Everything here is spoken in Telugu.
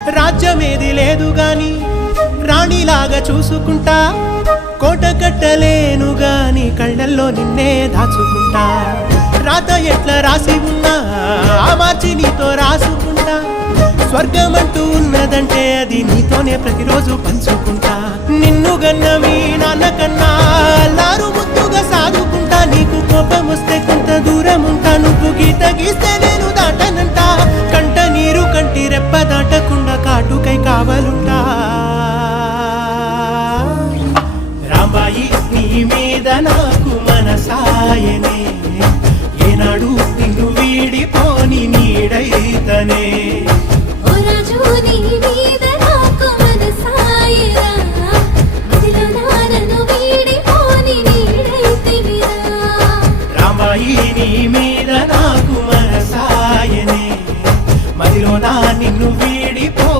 రాజ్యమేది లేదు గాని రాణిలాగా చూసుకుంటా, కోట కట్టలేను గాని కళ్ళల్లో నిన్నే దాచుకుంటా. రాత ఎట్లా రాసి ఉన్నా ఆ మార్చి నీతో రాసుకుంటా. స్వర్గమంటూ ఉన్నదంటే అది నీతోనే ప్రతిరోజు పంచుకుంటా. నిన్ను గన్నవి నాన్న కన్నా అల్లారు ముద్దుగా సాదుకుంటా. నీకు కోపం వస్తే కొంత దూరం ఉంటా, నువ్వు గీత గీస్తే నేను దాటనంటా. కంట నీరు కంటి రెప్ప దాటకుండా కాటుకై కావలుంటా. రాంబాయి నీ మీద నాకు మనసాయనే, ఏనాడు నిన్ను వీడిపోని నీడైతనే.